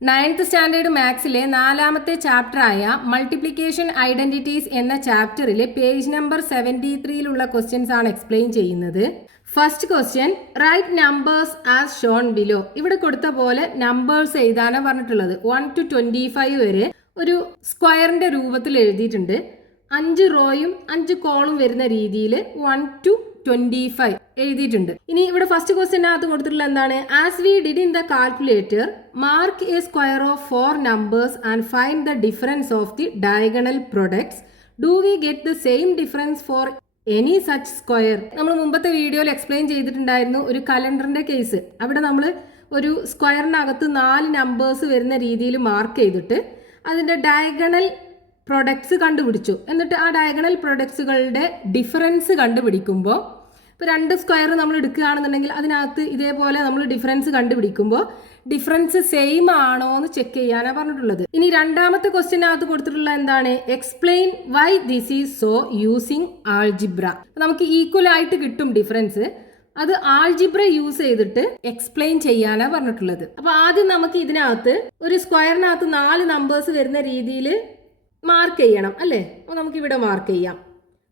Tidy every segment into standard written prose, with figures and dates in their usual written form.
9th standard മാത്സിലെ 4ാമത്തെ ചാപ്റ്ററായ മൾട്ടിപ്ലിക്കേഷൻ ഐഡന്റിറ്റീസ് എന്ന ചാപ്റ്ററിലെ പേജ് നമ്പർ 73യിലുള്ള ക്വസ്റ്റ്യൻസ് ആണ് എക്സ്പ്ലെയിൻ ചെയ്യുന്നത്. First question, write numbers as shown below. ഇവിടെ കൊടുത്ത പോലെ നമ്പേഴ്സ് എഴുതാനാണ് പറഞ്ഞിട്ടുള്ളത്. 1 to 25 വരെ ഒരു സ്ക്വയറിന്റെ രൂപത്തിൽ എഴുതിയിട്ടുണ്ട്. 5 റോയും 5 കോളും വരുന്ന രീതിയിൽ 1 to 25 എഴുതിയിട്ടുണ്ട്. ഇനി ഇവിടെ ഫസ്റ്റ് ക്വസ്റ്റ്യനകത്ത് കൊടുത്തിട്ടുള്ള എന്താണ്? As we did in the calculator mark A square of 4 numbers and find the difference of the diagonal products. Do we get the same difference for any such square? നമ്മൾ മുമ്പത്തെ വീഡിയോയിൽ explain ചെയ്തിട്ടുണ്ടായിരുന്നു ഒരു കലണ്ടറിന്റെ case. അവിടെ നമ്മൾ ഒരു സ്ക്വയറിനകത്ത് 4 numbers വരുന്ന രീതിയിൽ മാർക്ക് ചെയ്തിട്ട് അതിന്റെ ഡയഗണൽ പ്രൊഡക്ട്സ് കണ്ടുപിടിച്ചു. എന്നിട്ട് ആ ഡയഗണൽ പ്രൊഡക്ട്സുകളുടെ ഡിഫറൻസ് കണ്ടുപിടിക്കുമ്പോൾ, ഇപ്പോൾ 2 സ്ക്വയർ നമ്മൾ എടുക്കുകയാണെന്നുണ്ടെങ്കിൽ അതിനകത്ത് ഇതേപോലെ നമ്മൾ ഡിഫറൻസ് കണ്ടുപിടിക്കുമ്പോൾ ഡിഫറൻസ് സെയിം ആണോ എന്ന് ചെക്ക് ചെയ്യാനാണ് പറഞ്ഞിട്ടുള്ളത്. ഇനി രണ്ടാമത്തെ ക്വസ്റ്റ്യനകത്ത് കൊടുത്തിട്ടുള്ള എന്താണ്? Explain why this is so using algebra. നമുക്ക് ഈക്വൽ ആയിട്ട് കിട്ടും ഡിഫറൻസ്, അത് ആൾജിബ്ര യൂസ് ചെയ്തിട്ട് എക്സ്പ്ലെയിൻ ചെയ്യാനാണ് പറഞ്ഞിട്ടുള്ളത്. അപ്പൊ ആദ്യം നമുക്ക് ഇതിനകത്ത് ഒരു സ്ക്വയറിനകത്ത് 4 നമ്പേഴ്സ് വരുന്ന രീതിയിൽ മാർക്ക് ചെയ്യണം അല്ലേ? അപ്പോൾ നമുക്ക് ഇവിടെ മാർക്ക് ചെയ്യാം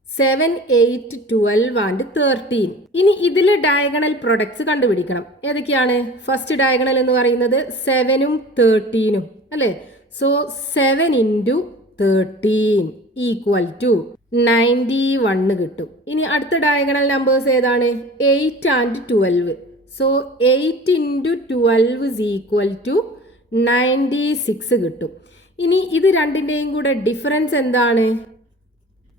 7, 8, 12 ആൻഡ് 13. ഇനി ഇതിൽ ഡയഗണൽ പ്രൊഡക്ട്സ് കണ്ടുപിടിക്കണം. ഏതൊക്കെയാണ്? ഫസ്റ്റ് ഡയഗണൽ എന്ന് പറയുന്നത് 7ഉം 13ഉം അല്ലേ? സോ 7 into 13 ഈക്വൽ ടു 91 കിട്ടും. ഇനി അടുത്ത ഡയഗണൽ നമ്പേഴ്സ് ഏതാണ്? 8 and 12. So 8 into 12 is equal to 96 കിട്ടും. ഇനി ഇത് രണ്ടിൻ്റെയും കൂടെ ഡിഫറൻസ് എന്താണ്?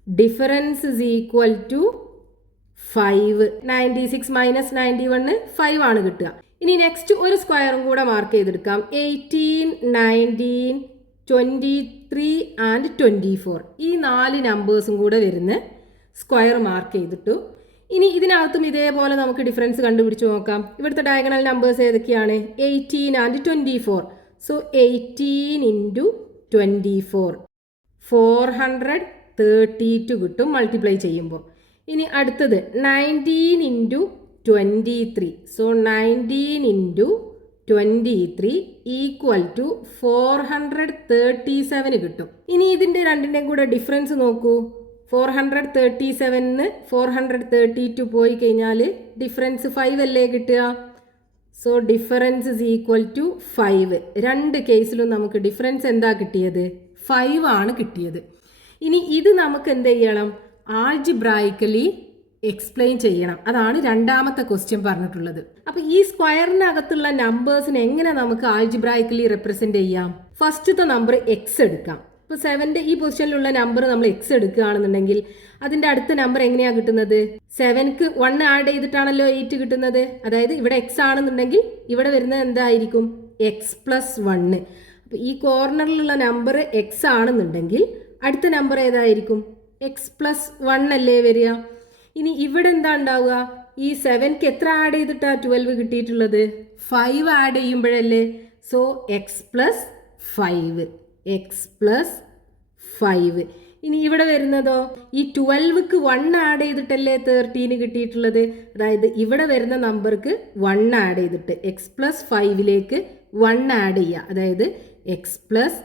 Difference is equal to 5. 96 minus 91 5 ആണ് കിട്ടുക. ഇനി നെക്സ്റ്റ് ഒരു സ്ക്വയറും കൂടെ മാർക്ക് ചെയ്തെടുക്കാം. 18, 19, 23 ആൻഡ് 24. ഈ 4 നമ്പേഴ്സും കൂടെ വരുന്ന സ്ക്വയർ മാർക്ക് ചെയ്തിട്ടു. ഇനി ഇതിനകത്തും ഇതേപോലെ നമുക്ക് ഡിഫറൻസ് കണ്ടുപിടിച്ച് നോക്കാം. ഇവിടുത്തെ ഡയഗണൽ നമ്പേഴ്സ് ഏതൊക്കെയാണ്? 18 ആൻഡ് 24. സോ 18 into 24 432 കിട്ടും മൾട്ടിപ്ലൈ ചെയ്യുമ്പോൾ. ഇനി അടുത്തത് 19 into 23. So 19 into 23 equal to 437 കിട്ടും. ഇനി ഇതിൻ്റെ രണ്ടിൻ്റെയും കൂടെ ഡിഫറൻസ് നോക്കൂ. 437 432 പോയി കഴിഞ്ഞാൽ ഡിഫറൻസ് 5 അല്ലേ കിട്ടുക? So difference is equal to 5. രണ്ട് കേസിലും നമുക്ക് ഡിഫറൻസ് എന്താ കിട്ടിയത്? 5 ആണ് കിട്ടിയത്. ഇനി ഇത് നമുക്ക് എന്ത് ചെയ്യണം? ആൾജിബ്രായിക്കലി എക്സ്പ്ലെയിൻ ചെയ്യണം. അതാണ് രണ്ടാമത്തെ ക്വസ്റ്റ്യൻ പറഞ്ഞിട്ടുള്ളത്. അപ്പോൾ ഈ സ്ക്വയറിനകത്തുള്ള നമ്പേഴ്സിനെ എങ്ങനെ നമുക്ക് ആൾജിബ്രായിക്കലി റെപ്രസെന്റ് ചെയ്യാം? ഫസ്റ്റത്തെ നമ്പർ എക്സ് എടുക്കാം. ഇപ്പോൾ 7ന്റെ ഈ പൊസിഷനിലുള്ള നമ്പർ നമ്മൾ എക്സ് എടുക്കുകയാണെന്നുണ്ടെങ്കിൽ അതിൻ്റെ അടുത്ത നമ്പർ എങ്ങനെയാണ് കിട്ടുന്നത്? 7ക്ക് 1 ആഡ് ചെയ്തിട്ടാണല്ലോ 8 കിട്ടുന്നത്. അതായത് ഇവിടെ എക്സ് ആണെന്നുണ്ടെങ്കിൽ ഇവിടെ വരുന്നത് എന്തായിരിക്കും? X plus 1. അപ്പോൾ ഈ കോർണറിലുള്ള നമ്പർ എക്സ് ആണെന്നുണ്ടെങ്കിൽ അടുത്ത നമ്പർ ഏതായിരിക്കും? എക്സ് പ്ലസ് 1 അല്ലേ വരിക. ഇനി ഇവിടെ എന്താ ഉണ്ടാവുക? ഈ 7ക്ക് എത്ര ആഡ് ചെയ്തിട്ടാണ് 12 കിട്ടിയിട്ടുള്ളത്? 5 ആഡ് ചെയ്യുമ്പോഴല്ലേ. So x plus 5. X plus 5. ഇനി ഇവിടെ വരുന്നതോ? ഈ 12ക്ക് 1 ആഡ് ചെയ്തിട്ടല്ലേ 13 കിട്ടിയിട്ടുള്ളത്. അതായത് ഇവിടെ വരുന്ന നമ്പർക്ക് 1 ആഡ് ചെയ്തിട്ട് എക്സ് പ്ലസ് 5ലേക്ക് 1 ആഡ് ചെയ്യുക. അതായത് എക്സ് പ്ലസ്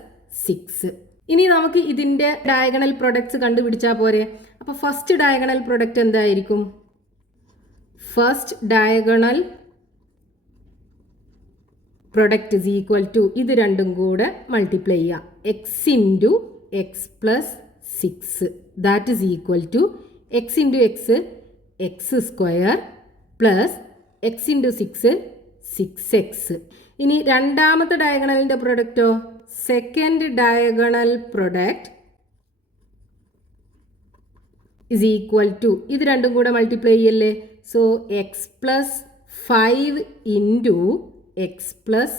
6. ഇനി നമുക്ക് ഇതിൻ്റെ ഡയഗണൽ പ്രൊഡക്ട്സ് കണ്ടുപിടിച്ചാൽ പോരെ. അപ്പോൾ ഫസ്റ്റ് ഡയഗണൽ പ്രൊഡക്റ്റ് എന്തായിരിക്കും? First diagonal product is equal to ഇത് രണ്ടും കൂടെ മൾട്ടിപ്ലൈ ചെയ്യുക. X into x plus 6 that is equal to x into x x square plus x into 6 6x. ഇനി രണ്ടാമത്തെ ഡയഗണലിൻ്റെ പ്രൊഡക്റ്റോ? Second diagonal product is equal to ഇത് രണ്ടും കൂടെ മൾട്ടിപ്ലൈ ചെയ്യല്ലേ. So x plus 5 into x plus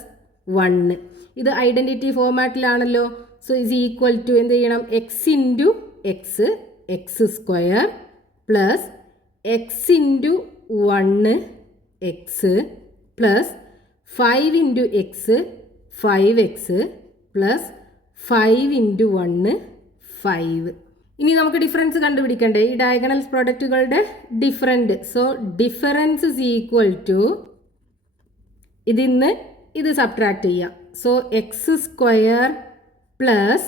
1. ഇത് ഐഡൻറ്റിറ്റി ഫോർമാറ്റിലാണല്ലോ. സോ ഇസ് ഈക്വൽ ടു എന്ത് ചെയ്യണം? X into x x square plus x into 1 x plus 5 into x 5x plus 5 into 1 5. ഇനി നമുക്ക് ഡിഫറൻസ് കണ്ടുപിടിക്കണ്ടേ? ഈ ഡയഗണൽ പ്രോഡക്റ്റുകളുടെ different. So difference is equal to ഇതിന്ന് ഇത് സബ്ട്രാക്ട് ചെയ്യാം. സോ എക്സ് സ്ക്വയർ പ്ലസ്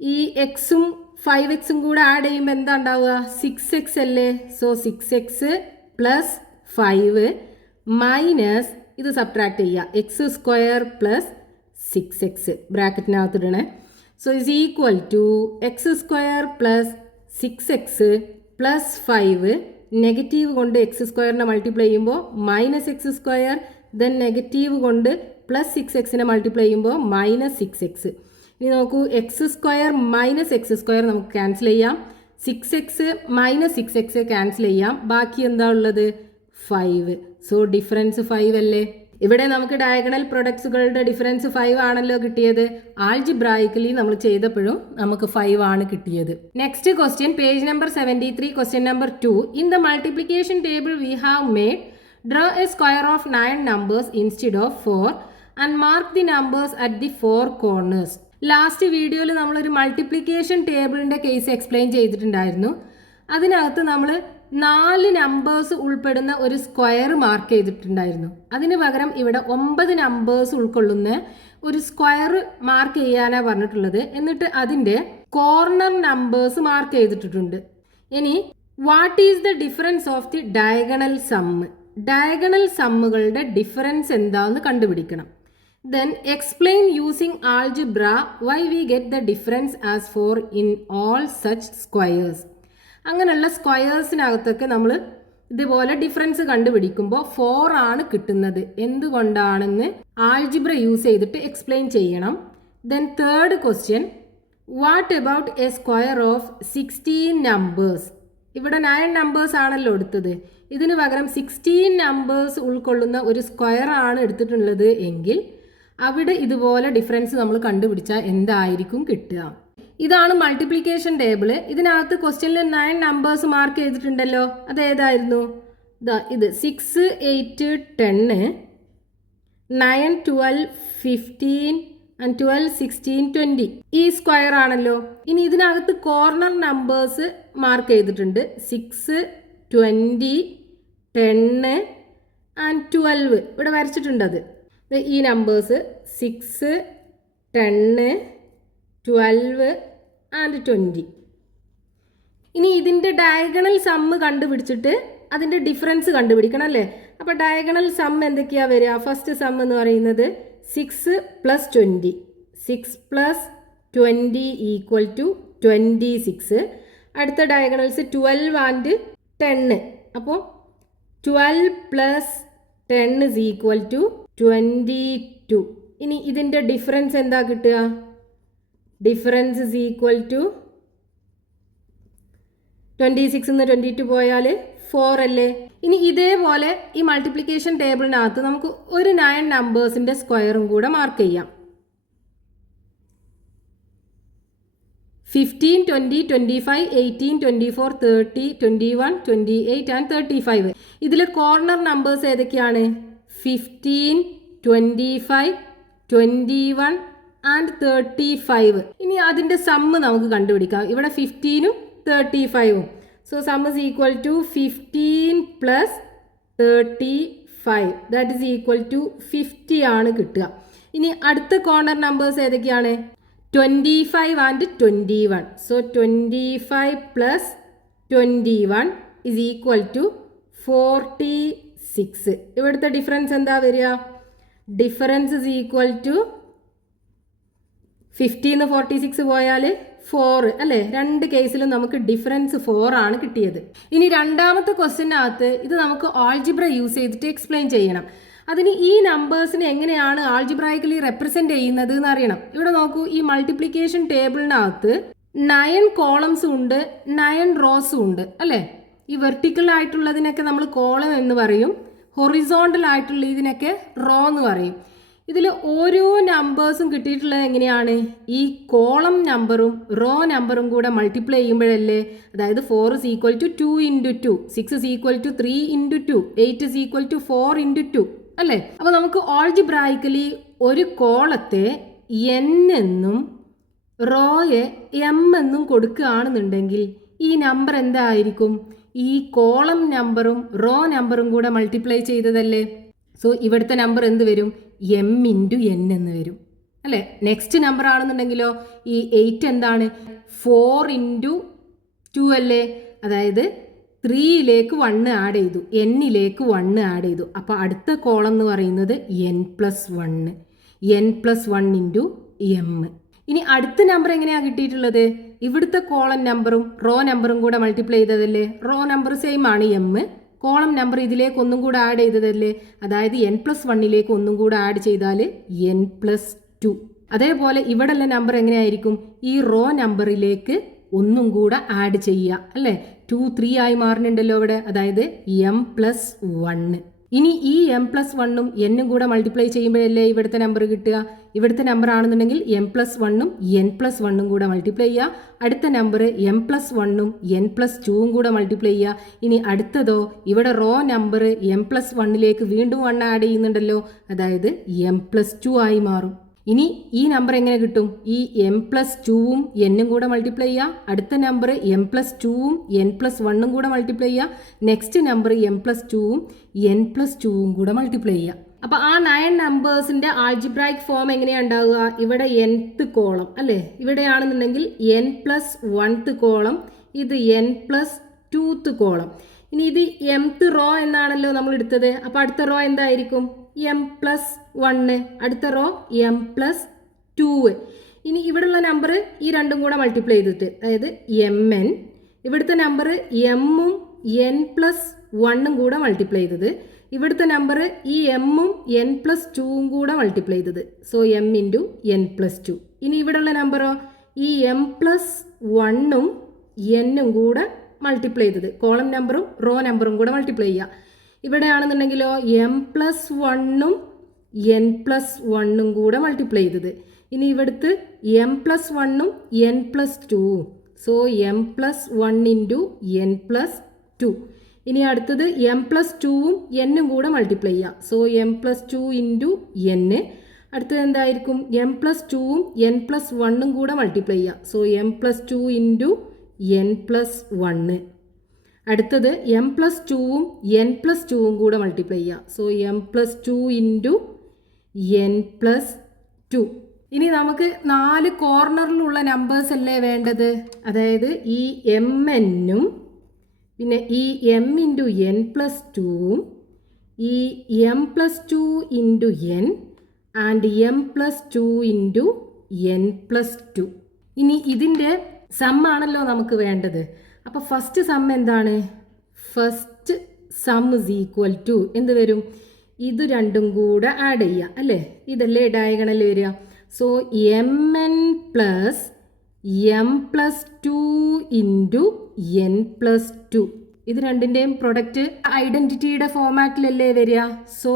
ഈ എക്സും 5x കൂടെ ആഡ് ചെയ്യുമ്പോൾ എന്താ ഉണ്ടാവുക 6x അല്ലേ. സോ 6x പ്ലസ് 5 മൈനസ് ഇത് സബ്ട്രാക്ട് ചെയ്യുക എക്സ് സ്ക്വയർ പ്ലസ് 6x ബ്രാക്കറ്റിനകത്ത് ഇടണേ. So is equal to x square plus 6x plus 5 negative കൊണ്ട് എക്സ് സ്ക്വയറിനെ മൾട്ടിപ്ലൈ ചെയ്യുമ്പോൾ minus x square, then negative കൊണ്ട് പ്ലസ് 6x മൾട്ടിപ്ലൈ ചെയ്യുമ്പോൾ മൈനസ് 6x. ഇനി നോക്കൂ x square minus x square നമുക്ക് ക്യാൻസൽ ചെയ്യാം, 6x മൈനസ് 6x ക്യാൻസൽ ചെയ്യാം, ബാക്കി എന്താ ഉള്ളത് 5. സോ ഡിഫറൻസ് 5 അല്ലേ. ഇവിടെ നമുക്ക് ഡയഗണൽ പ്രൊഡക്ട്സുകളുടെ ഡിഫറൻസ് 5 ആണല്ലോ കിട്ടിയത്. ആൾജിബ്രായിക്കലി നമ്മൾ ചെയ്തപ്പോഴും നമുക്ക് 5 ആണ് കിട്ടിയത്. Next question page number 73 question number 2. In the multiplication table we have made draw A square of 9 numbers instead of 4 and mark the numbers at the 4 corners. Last വീഡിയോയിൽ നമ്മളൊരു മൾട്ടിപ്ലിക്കേഷൻ ടേബിളിൻ്റെ കേസ് എക്സ്പ്ലെയിൻ ചെയ്തിട്ടുണ്ടായിരുന്നു. അതിനകത്ത് നമ്മൾ 4 numbers ഉൾപ്പെടുന്ന ഒരു square mark ചെയ്തിട്ടുണ്ടായിരുന്നു. അതിന് പകരം ഇവിടെ 9 നമ്പേഴ്സ് ഉൾക്കൊള്ളുന്ന ഒരു സ്ക്വയർ മാർക്ക് ചെയ്യാനാണ് പറഞ്ഞിട്ടുള്ളത്. എന്നിട്ട് അതിൻ്റെ കോർണർ നമ്പേഴ്സ് മാർക്ക് ചെയ്തിട്ടുണ്ട്. ഇനി what is the difference of the diagonal sum? Diagonal സമ്മുകളുടെ ഡിഫറൻസ് എന്താണെന്ന് കണ്ടുപിടിക്കണം. Then explain using algebra why we get the difference as 4 in all such squares. അങ്ങനെയുള്ള സ്ക്വയേഴ്സിനകത്തൊക്കെ നമ്മൾ ഇതുപോലെ ഡിഫറൻസ് കണ്ടുപിടിക്കുമ്പോൾ 4 ആണ് കിട്ടുന്നത്. എന്തുകൊണ്ടാണെന്ന് ആൾജിബ്ര യൂസ് ചെയ്തിട്ട് എക്സ്പ്ലെയിൻ ചെയ്യണം. Then third question, what about A square of 16 numbers? ഇവിടെ 9 numbers ആണല്ലോ എടുത്തത്. ഇതിന് പകരം 16 numbers ഉൾക്കൊള്ളുന്ന ഒരു സ്ക്വയർ ആണ് എടുത്തിട്ടുള്ളത് എങ്കിൽ അവിടെ ഇതുപോലെ ഡിഫറൻസ് നമ്മൾ കണ്ടുപിടിച്ചാൽ എന്തായിരിക്കും കിട്ടുക? ഇതാണ് മൾട്ടിപ്ലിക്കേഷൻ ടേബിൾ. ഇതിനകത്ത് ക്വസ്റ്റ്യനിൽ 9 numbers മാർക്ക് ചെയ്തിട്ടുണ്ടല്ലോ. അതേതായിരുന്നു? ഇത് 6, 8, 10, 9, 12, 15 and 12, 16, 20 ഈ സ്ക്വയർ ആണല്ലോ. ഇനി ഇതിനകത്ത് കോർണർ നമ്പേഴ്സ് മാർക്ക് ചെയ്തിട്ടുണ്ട് 6, 20, 10 and 12 ഇവിടെ വരച്ചിട്ടുണ്ട്. അത് ഈ നമ്പേഴ്സ് 6, 10, 12 and 20. ഇനി ഇതിൻ്റെ ഡയഗണൽ സമ്മ് കണ്ടുപിടിച്ചിട്ട് അതിൻ്റെ ഡിഫറൻസ് കണ്ടുപിടിക്കണം അല്ലേ. അപ്പോൾ ഡയഗണൽ സം എന്തൊക്കെയാണ് വരിക? ഫസ്റ്റ് സം എന്ന് പറയുന്നത് 6 + 20, 6 + 20 = 26. അടുത്ത ഡയഗണൽസ് 12 and 10. അപ്പോൾ 12 + 10 = 22. ഇനി ഇതിൻ്റെ ഡിഫറൻസ് എന്താ കിട്ടുക? ഡിഫറൻസ് = 26 നിന്ന് 22 പോയാൽ 4 അല്ലേ. ഇനി ഇതേപോലെ ഈ മൾട്ടിപ്ലിക്കേഷൻ ടേബിളിനകത്ത് നമുക്ക് ഒരു 9 നമ്പേഴ്സിൻ്റെ സ്ക്വയറും കൂടെ മാർക്ക് ചെയ്യാം. 15, 20, 25, 18, 24, 30, 21, 28 and 35. ഇതിൽ കോർണർ നമ്പേഴ്സ് ഏതൊക്കെയാണ്? 15, 25, 21 and 35. ഇനി അതിൻ്റെ സമ്മ് നമുക്ക് കണ്ടുപിടിക്കാം. ഇവിടെ 15ഉം 35ഉം. So sum is equal to 15 + 35 that is equal to 50 ആണ് കിട്ടുക. ഇനി അടുത്ത കോർണർ നമ്പേഴ്സ് ഏതൊക്കെയാണ്? 25 and 21. So 25 + 21 is equal to 46. ഇവിടുത്തെ ഡിഫറൻസ് എന്താ വരിക? ഡിഫറൻസ് is equal to 50 നിന്ന് 46 പോയാൽ 4 അല്ലേ. രണ്ട് കേസിലും നമുക്ക് ഡിഫറൻസ് 4 ആണ് കിട്ടിയത്. ഇനി രണ്ടാമത്തെ ക്വസ്റ്റ്യനകത്ത് ഇത് നമുക്ക് ആൾജിബ്ര യൂസ് ചെയ്തിട്ട് എക്സ്പ്ലെയിൻ ചെയ്യണം. അതിന് ഈ നമ്പേഴ്സിനെ എങ്ങനെയാണ് ആൾജിബ്രായിക്കലി റെപ്രസെൻറ്റ് ചെയ്യുന്നത് എന്ന് അറിയണം. ഇവിടെ നോക്കൂ, ഈ മൾട്ടിപ്ലിക്കേഷൻ ടേബിളിനകത്ത് 9 കോളംസും ഉണ്ട്, 9 റോസും ഉണ്ട് അല്ലേ. ഈ വെർട്ടിക്കൽ ആയിട്ടുള്ളതിനൊക്കെ നമ്മൾ കോളം എന്ന് പറയും, ഹൊറിസോണ്ടൽ ആയിട്ടുള്ള ഇതിനൊക്കെ റോ എന്ന് പറയും. ഇതിൽ ഓരോ നമ്പേഴ്സും കിട്ടിയിട്ടുള്ളത് എങ്ങനെയാണ്? ഈ കോളം നമ്പറും റോ നമ്പറും കൂടെ മൾട്ടിപ്ലൈ ചെയ്യുമ്പോഴല്ലേ. അതായത് 4 is equal to 2 into 2, 6 is equal to 3 into 2, 8 is equal to 4 into 2 അല്ലേ. അപ്പോൾ നമുക്ക് ആൾജിബ്രായിക്കലി ഒരു കോളത്തെ n എന്നും റോയെ m എന്നും കൊടുക്കുകയാണെന്നുണ്ടെങ്കിൽ ഈ നമ്പർ എന്തായിരിക്കും? ഈ കോളം നമ്പറും റോ നമ്പറും കൂടെ മൾട്ടിപ്ലൈ ചെയ്തതല്ലേ. സോ ഇവിടുത്തെ നമ്പർ എന്ത് വരും? എം ഇൻറ്റു എൻ എന്ന് വരും അല്ലേ. നെക്സ്റ്റ് നമ്പർ ആണെന്നുണ്ടെങ്കിലോ ഈ 8 എന്താണ് 4 ഇൻറ്റു 2 അല്ലേ, അതായത് 3യിലേക്ക് 1 ആഡ് ചെയ്തു, എന്നിലേക്ക് 1 ആഡ് ചെയ്തു. അപ്പോൾ അടുത്ത കോളം എന്ന് പറയുന്നത് n+1 n+1 ഇൻറ്റു എം. ഇനി അടുത്ത നമ്പർ എങ്ങനെയാണ് കിട്ടിയിട്ടുള്ളത്, ഇവിടുത്തെ കോളം നമ്പറും റോ നമ്പറും കൂടെ മൾട്ടിപ്ലൈ ചെയ്തതല്ലേ, റോ നമ്പർ സെയിം ആണ് എം, കോളം നമ്പർ ഇതിലേക്ക് ഒന്നും കൂടെ ആഡ് ചെയ്തതല്ലേ, അതായത് n+1ലേക്ക് ഒന്നും കൂടെ ആഡ് ചെയ്താൽ n+2. അതേപോലെ ഇവിടെയുള്ള നമ്പർ എങ്ങനെയായിരിക്കും, ഈ റോ നമ്പറിലേക്ക് ഒന്നും കൂടെ ആഡ് ചെയ്യുക അല്ലേ, 2 3 ആയി മാറുന്നുണ്ടല്ലോ ഇവിടെ, അതായത് m+1. ഇനി ഈ m+1ഉം എന്നും കൂടെ മൾട്ടിപ്ലൈ ചെയ്യുമ്പോഴല്ലേ ഇവിടുത്തെ നമ്പർ കിട്ടുക. ഇവിടുത്തെ നമ്പർ ആണെന്നുണ്ടെങ്കിൽ m+1ഉം n+1ഉം കൂടെ മൾട്ടിപ്ലൈ ചെയ്യുക. അടുത്ത നമ്പർ m+1ഉം n+2ഉം കൂടെ മൾട്ടിപ്ലൈ ചെയ്യുക. ഇനി അടുത്തതോ ഇവിടെ റോ നമ്പർ m+1ലേക്ക് വീണ്ടും 1 ആഡ് ചെയ്യുന്നുണ്ടല്ലോ, അതായത് m+2 ആയി മാറും. ഇനി ഈ നമ്പർ എങ്ങനെ കിട്ടും, ഈ m+2ഉം എന്നും കൂടെ മൾട്ടിപ്ലൈ ചെയ്യുക. അടുത്ത നമ്പർ m+2ഉം n+1ഉം കൂടെ മൾട്ടിപ്ലൈ ചെയ്യുക. നെക്സ്റ്റ് നമ്പർ m+2ഉം n+2ഉം കൂടെ മൾട്ടിപ്ലൈ ചെയ്യുക. അപ്പോൾ ആ 9 നമ്പേഴ്സിൻ്റെ ആൾജിബ്രായിക് ഫോം എങ്ങനെയാണ് ഉണ്ടാവുക, ഇവിടെ nth കോളം അല്ലേ, ഇവിടെയാണെന്നുണ്ടെങ്കിൽ n+1th കോളം, ഇത് n+2th കോളം. ഇനി ഇത് mth റോ എന്നാണല്ലോ നമ്മൾ എടുത്തത്, അപ്പോൾ അടുത്ത റോ എന്തായിരിക്കും m+1, അടുത്ത റോ m+2. ഇനി ഇവിടെയുള്ള നമ്പർ ഈ രണ്ടും കൂടെ മൾട്ടിപ്ലൈ ചെയ്തിട്ട്, അതായത് mn, ഇവിടുത്തെ നമ്പർ m-ഉം n+1ഉം കൂടെ മൾട്ടിപ്ലൈ ചെയ്തത്, ഇവിടുത്തെ നമ്പർ ഈ m-ഉം n+2ഉം കൂടെ മൾട്ടിപ്ലൈ ചെയ്തത്, സോ m ഇൻറ്റു n+2. ഇനി ഇവിടെയുള്ള നമ്പറോ ഈ m+1ഉം n-ഉം കൂടെ മൾട്ടിപ്ലൈ ചെയ്തത്, കോളം നമ്പറും റോ നമ്പറും കൂടെ മൾട്ടിപ്ലൈ ചെയ്യുക. ഇവിടെ ആണെന്നുണ്ടെങ്കിലോ m+1ഉം n+1ഉം കൂടെ മൾട്ടിപ്ലൈ ചെയ്തത്. ഇനി ഇവിടുത്തെ m+1ഉം n+2ഉം, സോ m+1 ഇൻറ്റു n+2. ഇനി അടുത്തത് m+2ഉം n-ഉം കൂടെ മൾട്ടിപ്ലൈ ചെയ്യുക, സോ m+2 ഇൻറ്റു n. അടുത്തത് എന്തായിരിക്കും m+2ഉം n+1ഉം കൂടെ മൾട്ടിപ്ലൈ ചെയ്യുക, സോ m+2 ഇൻറ്റു n+1. അടുത്തത് m+2ഉം n+2ഉം കൂടെ മൾട്ടിപ്ലൈ ചെയ്യുക, സോ m+2 ഇൻറ്റു n+2. ഇനി നമുക്ക് 4 കോർണറിലുള്ള നമ്പേഴ്സ് അല്ലേ വേണ്ടത്, അതായത് ഈ mn-ഉം പിന്നെ ഈ m ഇൻറ്റു n+2ഉം ഈ m+2 into n and m+2 into n+2. ഇനി ഇതിൻ്റെ സം ആണല്ലോ നമുക്ക് വേണ്ടത്. അപ്പോൾ ഫസ്റ്റ് സം എന്താണ്, first sum is equal to എന്ത് വരും, ഇത് രണ്ടും കൂടെ ആഡ് ചെയ്യുക അല്ലേ, ഇതല്ലേ ഡയഗണൽ വരിക. So mn plus m+2 into n+2, ഇത് രണ്ടിൻ്റെയും പ്രൊഡക്റ്റ് ഐഡൻറ്റിറ്റിയുടെ ഫോമാറ്റിലല്ലേ വരിക. So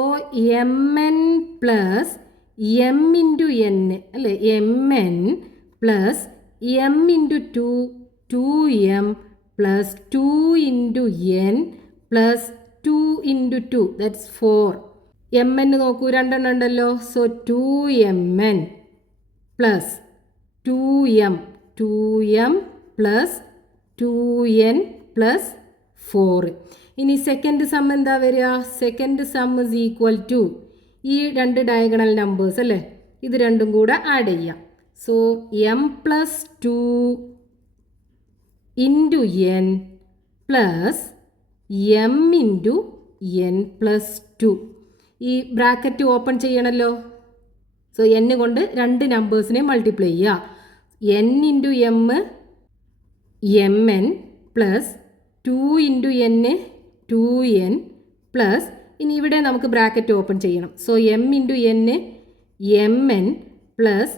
mn plus m into n അല്ലേ, mn plus m into 2 2m plus 2 into n plus 2 into 2 that's 4. mn നോക്കൂ, രണ്ടെണ്ണം ഉണ്ടല്ലോ, so 2mn plus 2m plus 2n plus 4. ഇനി second sum എന്താ വരിക, second sum is equal to ഈ രണ്ട് diagonal numbers അല്ലേ, ഇത് രണ്ടും കൂടെ ആഡ് ചെയ്യാം. So m+2 into n plus m into n+2. ഈ ബ്രാക്കറ്റ് ഓപ്പൺ ചെയ്യണമല്ലോ, സോ n കൊണ്ട് രണ്ട് നമ്പേഴ്സിനെ മൾട്ടിപ്ലൈ ചെയ്യുക. n into m mn plus 2 into n 2n plus, ഇനി ഇവിടെ നമുക്ക് ബ്രാക്കറ്റ് ഓപ്പൺ ചെയ്യണം. So m into n mn plus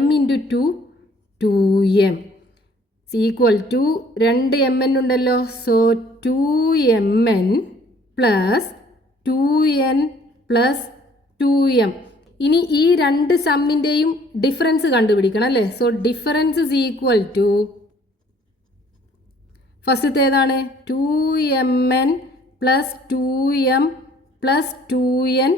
m into 2 2m equal to രണ്ട് mn ഉണ്ടല്ലോ, so 2mn plus 2n plus 2m. ഇനി ഈ രണ്ട് സമ്മിൻ്റെയും ഡിഫറൻസ് കണ്ടുപിടിക്കണം അല്ലേ. So difference is equal to ഫസ്റ്റത്തെ ഏതാണ് 2mn plus 2m plus 2n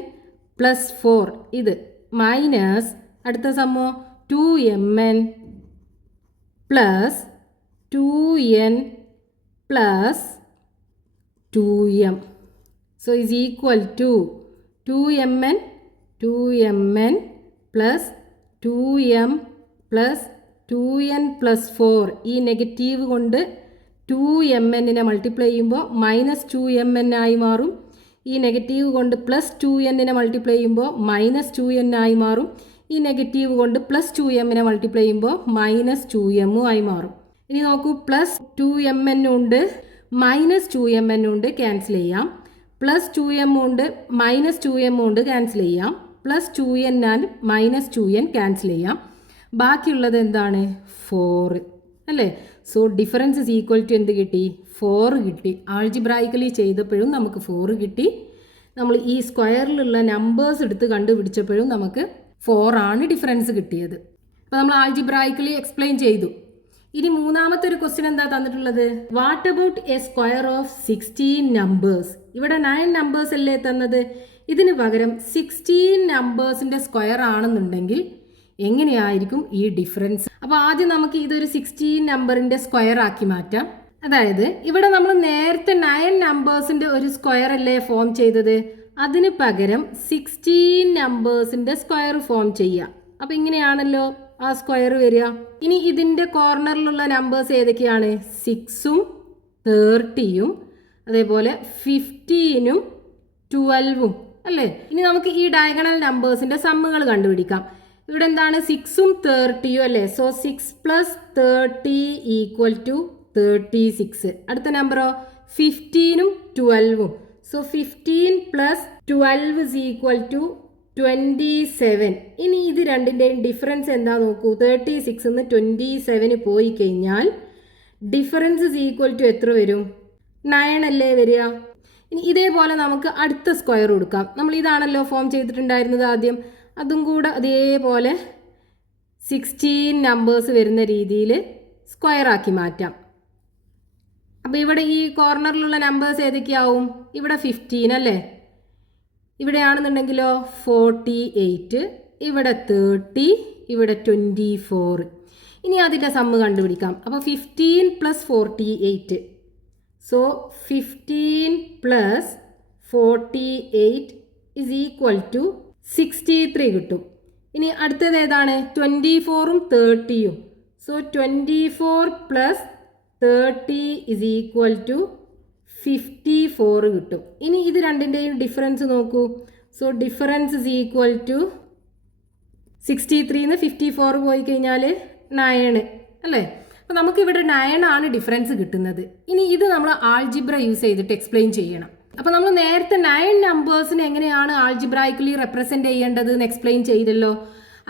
plus 4, ഇത് മൈനസ് അടുത്ത സമ്മോ 2mn plus 2n plus 2m. So is equal to 2mn 2mn plus 2m plus 2n plus 4. ഈ നെഗറ്റീവ് കൊണ്ട് 2mnനെ മൾട്ടിപ്ലൈ ചെയ്യുമ്പോൾ മൈനസ് 2mn ആയി മാറും. ഈ നെഗറ്റീവ് കൊണ്ട് പ്ലസ് 2nനെ മൾട്ടിപ്ലൈ ചെയ്യുമ്പോൾ മൈനസ് 2n ആയി മാറും. ഈ നെഗറ്റീവ് കൊണ്ട് പ്ലസ് 2mനെ മൾട്ടിപ്ലൈ ചെയ്യുമ്പോൾ മൈനസ് 2m ആയി മാറും. ഇനി നോക്കൂ, പ്ലസ് 2mn ഉണ്ട് മൈനസ് 2mn ഉണ്ട്, ക്യാൻസൽ ചെയ്യാം. പ്ലസ് 2m ഉണ്ട് മൈനസ് 2m ഉണ്ട്, ക്യാൻസൽ ചെയ്യാം. Plus 2n and minus 2n cancel ചെയ്യാം. ബാക്കിയുള്ളത് എന്താണ്? 4 അല്ലേ? So difference is equal to എന്ത് കിട്ടി? 4 കിട്ടി. ആൾജിബ്രായിക്കലി ചെയ്തപ്പോഴും നമുക്ക് 4 കിട്ടി. നമ്മൾ ഈ സ്ക്വയറിലുള്ള നമ്പേഴ്സ് എടുത്ത് കണ്ടുപിടിച്ചപ്പോഴും നമുക്ക് 4 ആണ് ഡിഫറൻസ് കിട്ടിയത്. അപ്പോൾ നമ്മൾ ആൾജിബ്രായിക്കലി എക്സ്പ്ലെയിൻ ചെയ്തു. ഇനി മൂന്നാമത്തെ ഒരു ക്വസ്റ്റ്യൻ എന്താ തന്നിട്ടുള്ളത്? What about A square of 16 numbers? ഇവിടെ 9 നമ്പേഴ്സ് അല്ലേ തന്നത്. ഇതിന് പകരം 16 നമ്പേഴ്സിന്റെ സ്ക്വയർ ആണെന്നുണ്ടെങ്കിൽ എങ്ങനെയായിരിക്കും ഈ ഡിഫറൻസ്? അപ്പോൾ ആദ്യം നമുക്ക് ഇതൊരു 16 നമ്പറിന്റെ സ്ക്വയർ ആക്കി മാറ്റാം. അതായത് ഇവിടെ നമ്മൾ നേരത്തെ 9 നമ്പേഴ്സിന്റെ ഒരു സ്ക്വയർ അല്ലേ ഫോം ചെയ്തത്, അതിന് പകരം 16 നമ്പേഴ്സിന്റെ സ്ക്വയർ ഫോം ചെയ്യാം. അപ്പോൾ ഇങ്ങനെയാണല്ലോ ആ സ്ക്വയർ വരിക. ഇനി ഇതിന്റെ കോർണറിലുള്ള നമ്പേഴ്സ് ഏതൊക്കെയാണ്? 6ഉം 30ഉം അതേപോലെ 15ഉം 12ഉം അല്ലേ? ഇനി നമുക്ക് ഈ ഡയഗണൽ നമ്പേഴ്സിന്റെ സമ്മുകൾ കണ്ടുപിടിക്കാം. ഇവിടെ എന്താണ്? 6ഉം 30ഉം അല്ലേ? So 6 plus 30 equal to 36. അടുത്ത നമ്പറോ 15ഉം 12ഉം. So 15 plus 12 is equal to 27. ഇനി ഇത് രണ്ടിൻ്റെയും ഡിഫറൻസ് എന്താ നോക്കൂ. 36 നിന്ന് 27 പോയി കഴിഞ്ഞാൽ ഡിഫറൻസ് ഇസ് ഈക്വൽ ടു എത്ര വരും? 9 അല്ലേ വരിക. ഇനി ഇതേപോലെ നമുക്ക് അടുത്ത സ്ക്വയർ കൊടുക്കാം. നമ്മൾ ഇതാണല്ലോ ഫോം ചെയ്തിട്ടുണ്ടായിരുന്നത് ആദ്യം. അതും കൂടെ അതേപോലെ 16 നമ്പേഴ്സ് വരുന്ന രീതിയിൽ സ്ക്വയർ ആക്കി മാറ്റാം. അപ്പോൾ ഇവിടെ ഈ കോർണറിലുള്ള നമ്പേഴ്സ് ഏതൊക്കെയാവും? ഇവിടെ 15 അല്ലേ? ഇവിടെയാണെന്നുണ്ടെങ്കിലോ 48, ഇവിടെ 30, ഇവിടെ 24. ഇനി അതിൻ്റെ സമ്മ് കണ്ടുപിടിക്കാം. അപ്പോൾ 15 plus 48. So 15 plus 48 is equal to 63 കിട്ടും. ഇനി അടുത്തത് ഏതാണ്? 24ഉം 30ഉം. So 24 plus 30 is equal to 54 കിട്ടും. ഇനി ഇത് രണ്ടിൻ്റെയും ഡിഫറൻസ് നോക്കൂ. So difference is equal to 63 54 പോയി കഴിഞ്ഞാൽ 9 അല്ലേ? അപ്പോൾ നമുക്കിവിടെ 9 ആണ് ഡിഫറൻസ് കിട്ടുന്നത്. ഇനി ഇത് നമ്മൾ ആൾജിബ്ര യൂസ് ചെയ്തിട്ട് എക്സ്പ്ലെയിൻ ചെയ്യണം. അപ്പോൾ നമ്മൾ നേരത്തെ 9 നമ്പേഴ്സിനെ എങ്ങനെയാണ് ആൾജിബ്രായിക്കലി റെപ്രസെൻ്റ് ചെയ്യേണ്ടത് എന്ന് എക്സ്പ്ലെയിൻ ചെയ്തല്ലോ.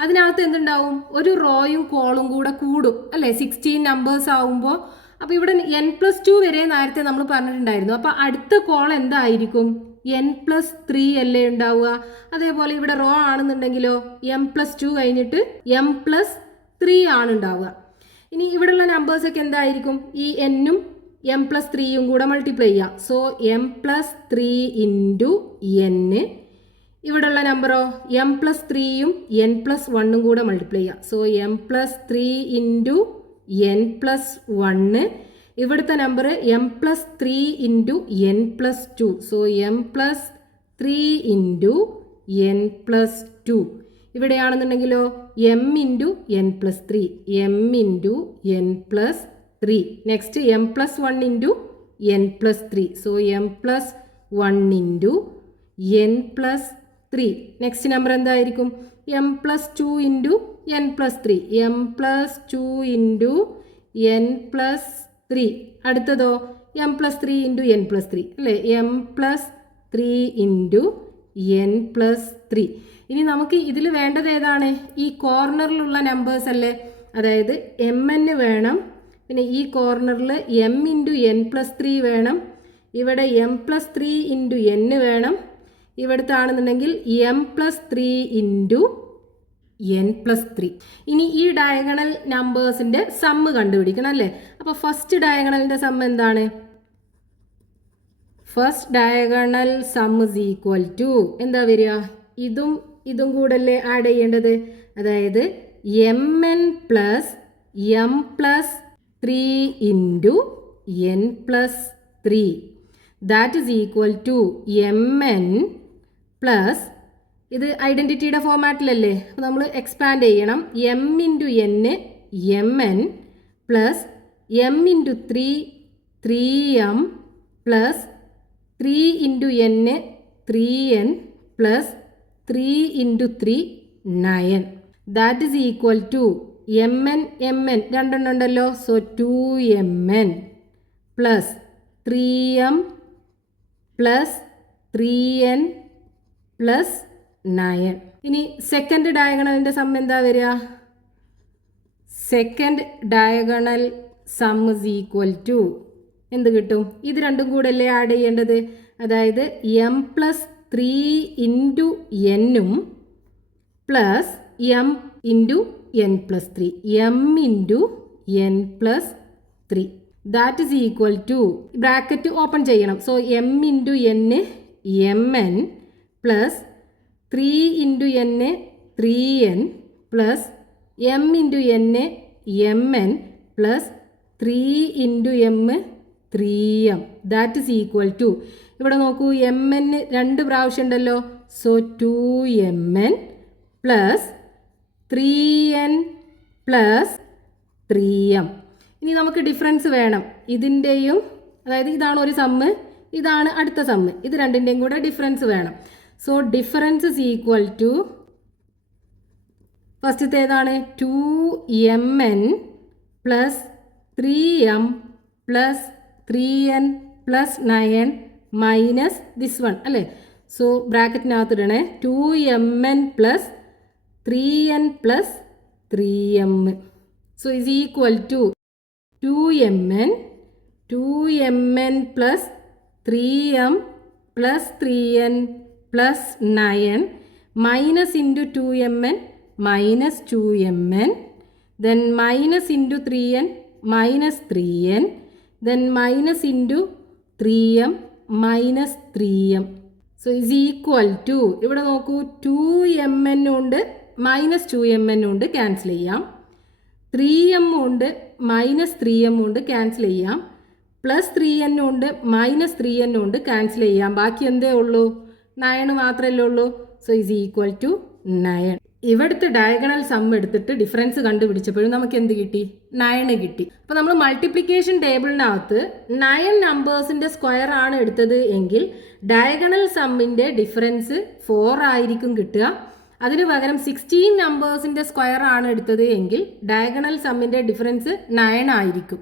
അതിനകത്ത് എന്തുണ്ടാവും? ഒരു റോയും കോളും കൂടെ കൂടും അല്ലേ? 16 നമ്പേഴ്സ് ആവുമ്പോൾ. അപ്പോൾ ഇവിടെ n+2 വരെ നേരത്തെ നമ്മൾ പറഞ്ഞിട്ടുണ്ടായിരുന്നു. അപ്പോൾ അടുത്ത കോൾ എന്തായിരിക്കും? n+3 അല്ലേ ഉണ്ടാവുക. അതേപോലെ ഇവിടെ റോ ആണെന്നുണ്ടെങ്കിലോ m+2 കഴിഞ്ഞിട്ട് m+3 ആണ് ഉണ്ടാവുക. ഇനി ഇവിടെയുള്ള നമ്പേഴ്സൊക്കെ എന്തായിരിക്കും? ഈ n-ഉം m+3യും കൂടെ മൾട്ടിപ്ലൈ ചെയ്യാം. So m+3 into n. ഇവിടെയുള്ള നമ്പറോ m+3യും n+1ഉം കൂടെ മൾട്ടിപ്ലൈ ചെയ്യാം. So m+3 into n+1. ഇവിടുത്തെ number m+3 into n+2. So m+3 into n+2. ഇവിടെയാണെന്നുണ്ടെങ്കിലോ m into n+3, m into n+3. Next m+1 into n+3. So m+1 into n+3. Next number എന്തായിരിക്കും? m+2 into n+3, m+2 into n+3. അടുത്തതോ m+3 into n+3 അല്ലേ? m+3 into n+3. ഇനി നമുക്ക് ഇതിൽ വേണ്ടത് ഏതാണ്? ഈ കോർണറിലുള്ള numbers അല്ലേ? അതായത് mn വേണം, പിന്നെ ഈ കോർണറിൽ m ഇൻറ്റു n+3 വേണം, ഇവിടെ m+3 ഇൻറ്റു n വേണം, ഇവിടുത്തെ ആണെന്നുണ്ടെങ്കിൽ m+3 ഇൻറ്റു n+3. ഇനി ഈ ഡയഗണൽ നമ്പേഴ്സിൻ്റെ സമ്മ് കണ്ടുപിടിക്കണം അല്ലേ? അപ്പോൾ ഫസ്റ്റ് ഡയഗണലിൻ്റെ സമ്മ് എന്താണ്? First diagonal sum is equal to എന്താ വരിക? ഇതും കൂടല്ലേ ആഡ് ചെയ്യേണ്ടത്. അതായത് mn plus m+3 into n+3 that is equal to mn plus ഇത് ഐഡൻറ്റിറ്റിയുടെ ഫോമാറ്റിലല്ലേ, അപ്പോൾ നമ്മൾ എക്സ്പാൻഡ് ചെയ്യണം. M into N M N plus M into 3 3m plus 3 into N 3n plus 3 into 3 9. That is equal to M N രണ്ടെണ്ണം ഉണ്ടല്ലോ, so 2mn plus 3m plus 3n plus 9. ഇനി second ഡയഗണലിൻ്റെ sum എന്താ വരിക? Second diagonal sum is equal to എന്ത് കിട്ടും? ഇത് രണ്ടും കൂടെ അല്ലേ ആഡ് ചെയ്യേണ്ടത്? അതായത് എം പ്ലസ് 3 ഇൻറ്റു എന്നും plus M into n plus 3 m into n plus 3 that is equal to bracket open ചെയ്യണം. So m into N M N plus 3 into N 3n plus M into N M N plus 3 into m 3m that is equal to ഇവിടെ നോക്കൂ, M N 2 പ്രാവശ്യം ഉണ്ടല്ലോ, so 2mn plus 3n plus 3m. ഇനി നമുക്ക് difference വേണം ഇതിൻ്റെയും, അതായത് ഇതാണ് ഒരു സമ്മ്, ഇതാണ് അടുത്ത സമ്മ്, ഇത് രണ്ടിൻ്റെയും കൂടെ ഡിഫറൻസ് വേണം. So difference is equal to ഫസ്റ്റത്തെ ഏതാണ്? 2mn plus 3m plus 3n plus 9 minus this one അല്ലേ. സോ ബ്രാക്കറ്റിനകത്ത് ഇടണേ 2mn plus 3n plus 3m. So is equal to 2mn plus 3m plus 3n plus 9 minus into 2mn minus 2mn then minus into 3n minus 3n then minus into 3m minus 3m. So is equal to ഇവിടെ നോക്കൂ 2mn ഉണ്ട് minus 2mn ഉണ്ട് cancel ചെയ്യാം, 3m ഉണ്ട് minus 3m ഉണ്ട് cancel ചെയ്യാം, plus 3n ഉണ്ട് minus 3n ഉണ്ട് ക്യാൻസൽ ചെയ്യാം. ബാക്കി എന്തേ ഉള്ളൂ? 9 മാത്രമല്ലേ ഉള്ളൂ. So is equal to 9. ഇവിടുത്തെ ഡയഗണൽ സം എടുത്തിട്ട് ഡിഫറൻസ് കണ്ടുപിടിച്ചപ്പോഴും നമുക്ക് എന്ത് കിട്ടി? 9 കിട്ടി. അപ്പോൾ നമ്മൾ മൾട്ടിപ്ലിക്കേഷൻ ടേബിളിനകത്ത് 9 നമ്പേഴ്സിൻ്റെ സ്ക്വയർ ആണ് എടുത്തത് എങ്കിൽ ഡയഗണൽ സമ്മിൻ്റെ ഡിഫറൻസ് 4 ആയിരിക്കും കിട്ടുക. അതിന് പകരം 16 നമ്പേഴ്സിൻ്റെ സ്ക്വയർ ആണ് എടുത്തത് എങ്കിൽ ഡയഗണൽ സമ്മിൻ്റെ ഡിഫറൻസ് 9 ആയിരിക്കും.